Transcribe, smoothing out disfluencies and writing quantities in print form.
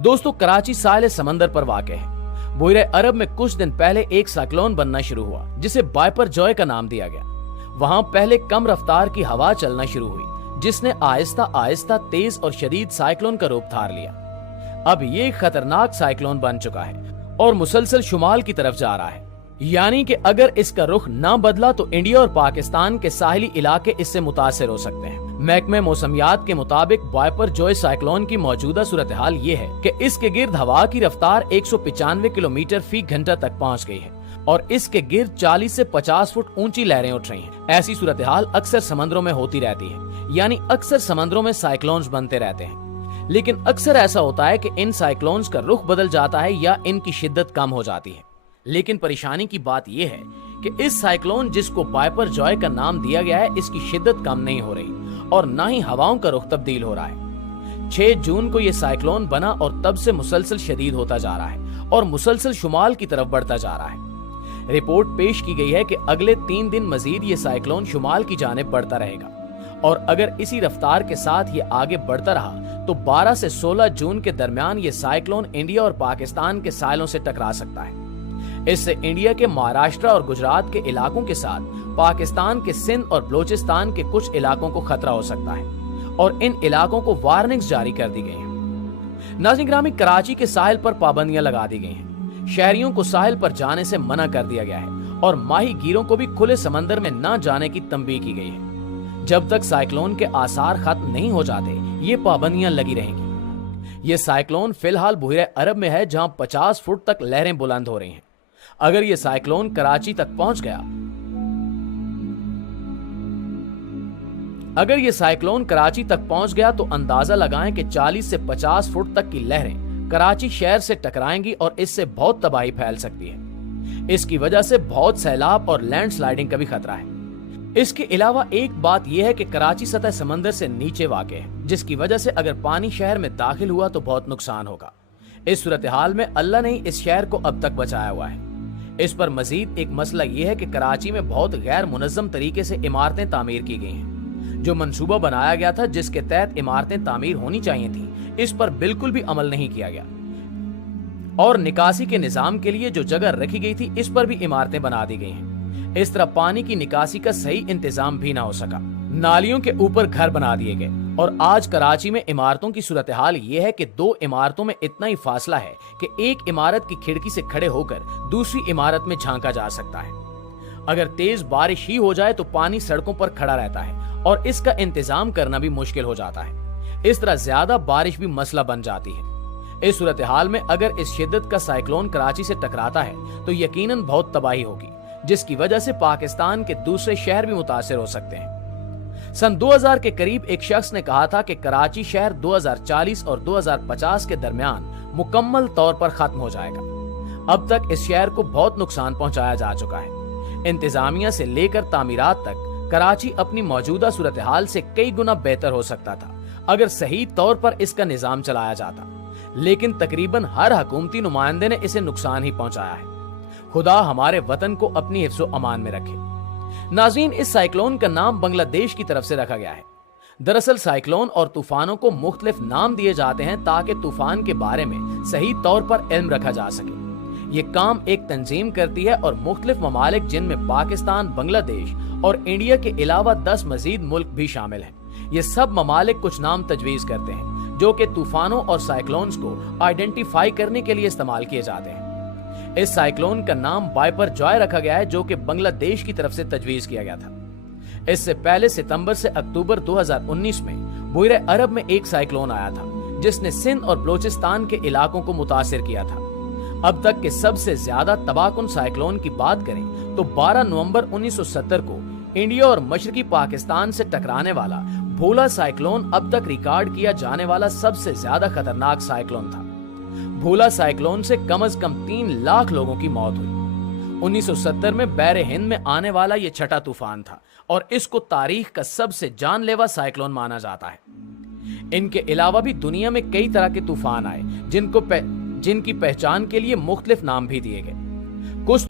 दोस्तों, कराची साहिल समंदर पर वाक़ है। बुहरे अरब में कुछ दिन पहले एक साइक्लोन बनना शुरू हुआ जिसे बाइपर जॉय का नाम दिया गया। वहां पहले कम रफ्तार की हवा चलना शुरू हुई जिसने आहिस्ता आहिस्ता तेज और शदीद साइक्लोन का रूप धार लिया। अब ये एक खतरनाक साइक्लोन बन चुका है और मुसलसल शुमाल की तरफ जा रहा है। यानी कि अगर इसका रुख ना बदला तो इंडिया और पाकिस्तान के साहिली इलाके इससे मुतासिर हो सकते हैं। महकमे मौसमियात के मुताबिक बाइपर जॉय साइक्लोन की मौजूदा सूरत हाल ये है कि इसके गिर्द हवा की रफ्तार 195 किलोमीटर फी घंटा तक पहुंच गई है और इसके गिर्द 40 से 50 फुट ऊंची लहरें उठ रही हैं। ऐसी सूरत हाल अक्सर समंदरों में होती रहती है, यानी अक्सर समंदरों में साइक्लोन्स बनते रहते हैं। लेकिन अक्सर ऐसा होता है कि इन साइक्लोन्स का रुख बदल जाता है या इनकी शिद्दत कम हो जाती है। लेकिन परेशानी की बात यह है कि इस साइक्लोन जिसको बाइपर जॉय का नाम दिया गया है, इसकी शिद्दत कम नहीं हो रही और ना ही हवाओं का रुख तब्दील हो रहा है। 6 जून को यह साइक्लोन बना और तब से मुसलसल शदीद होता जा रहा है और मुसलसल शुमाल की तरफ बढ़ता जा रहा है। रिपोर्ट पेश की गई है कि अगले 3 दिन मजीद ये साइक्लोन शुमाल की जानिब बढ़ता रहेगा और अगर इसी रफ्तार के साथ ये आगे बढ़ता रहा तो 12 से 16 जून के दरमियान ये साइक्लोन इंडिया और पाकिस्तान के साहिलों से टकरा सकता है। इससे इंडिया के महाराष्ट्र और गुजरात के इलाकों के साथ पाकिस्तान के सिंध और बलोचिस्तान के कुछ इलाकों को खतरा हो सकता है और इन इलाकों को वार्निंग्स जारी कर दी गई हैं। नाज़रीन गिरामी, कराची के साहिल पर पाबंदियां लगा दी गई हैं। शहरियों को साहिल पर जाने से मना कर दिया गया है और माही गिरों को भी खुले समंदर में न जाने की तंबीह की गई है। जब तक साइक्लोन के आसार खत्म नहीं हो जाते ये पाबंदियां लगी रहेंगी। ये साइक्लोन फिलहाल बुहरे अरब में है जहां 50 फुट तक लहरें बुलंद हो रही हैं। अगर ये साइक्लोन कराची तक पहुंच गया तो अंदाजा लगाएं कि 40 से 50 फुट तक की लहरें कराची शहर से टकराएंगी और इससे बहुत तबाही फैल सकती है। इसकी वजह से बहुत सैलाब और लैंडस्लाइडिंग का भी खतरा है। इसके अलावा एक बात यह है कि कराची सतह समंदर से नीचे वाक़ है, जिसकी वजह से अगर पानी शहर में दाखिल हुआ तो बहुत नुकसान होगा। इस सूरत हाल में अल्लाह ने इस शहर को अब तक बचाया हुआ है। इस पर मजीद एक मसला यह है कि कराची में बहुत गैर मुनज़्ज़म तरीके से इमारतें तामीर की गई हैं। जो मंसूबा बनाया गया था जिसके तहत इमारतें तामीर होनी चाहिए थी, इस पर बिल्कुल भी अमल नहीं किया गया और निकासी के निजाम के लिए जो जगह रखी गई थी इस पर भी इमारतें बना दी गई हैं। इस तरह पानी की निकासी का सही इंतजाम भी ना हो सका। नालियों के ऊपर घर बना दिए गए और आज कराची में इमारतों की सूरत हाल ये है कि 2 इमारतों में इतना ही फासला है कि एक इमारत की खिड़की से खड़े होकर दूसरी इमारत में झांका जा सकता है। अगर तेज बारिश ही हो जाए तो पानी सड़कों पर खड़ा रहता है और इसका इंतजाम करना भी मुश्किल हो जाता है। इस तरह ज्यादा बारिश भी मसला बन जाती है। इस सूरत हाल में अगर इस शिद्दत का साइक्लोन कराची से टकराता है तो यकीनन बहुत तबाही होगी, जिसकी वजह से पाकिस्तान के दूसरे शहर भी मुतासिर हो सकते हैं। सन 2000 के करीब एक शख्स ने कहा था कि कराची शहर 2040 और 2050 के दरमियान मुकम्मल तौर पर खत्म हो जाएगा। अब तक इस शहर को बहुत नुकसान पहुंचाया जा चुका है। इंतजामिया से लेकर तामीरात तक कराची अपनी मौजूदा सूरत हाल से कई गुना बेहतर हो सकता था अगर सही तौर पर इसका निजाम चलाया जाता, लेकिन तकरीबन हर हुकूमती नुमाइंदे ने इसे नुकसान ही पहुंचाया है। खुदा हमारे वतन को अपनी हिफ्ज़ो अमान में रखे। नाज़रीन, इस साइक्लोन का नाम बांग्लादेश की तरफ से रखा गया है। दरअसल साइक्लोन और तूफानों को मुख्तलिफ नाम दिए जाते हैं ताकि तूफान के बारे में सही तौर पर इल्म रखा जा सके। ये काम एक तंजीम करती है और मुख्तलिफ ममालिक जिनमें पाकिस्तान, बांग्लादेश और इंडिया के अलावा 10 मजीद मुल्क भी शामिल हैं। ये सब ममालिक कुछ नाम तजवीज़ करते हैं जो कि तूफानों और साइक्लोन्स को आइडेंटिफाई करने के लिए इस्तेमाल किए जाते हैं। इस साइक्लोन का नाम बाइपर जॉय रखा गया है जो कि बांग्लादेश की तरफ से तजवीज़ किया गया था। इससे पहले सितंबर से अक्टूबर 2019 में बुहरे अरब में एक साइक्लोन आया था जिसने सिंध और बलोचिस्तान के इलाकों को मुतासिर किया था। अब तक के सबसे ज्यादा तबाहकुन साइक्लोन की बात करें तो 12 नवंबर 1970 को इंडिया और मशरकी पाकिस्तान से टकराने वाला भोला साइक्लोन अब तक रिकॉर्ड किया जाने वाला सबसे ज्यादा खतरनाक साइक्लोन था। भोला साइक्लोन से कम 3 लाख लोगों की मौत हुई। 1970 में बहरे हिंद में आने वाला यह छठा तूफान था और इसको तारीख का सबसे जानलेवा साइक्लोन माना जाता है। इनके अलावा भी दुनिया में कई तरह के तूफान आए जिनकी पहचान के लिए मुख्तलिफ नाम भी दिए गए। कुछ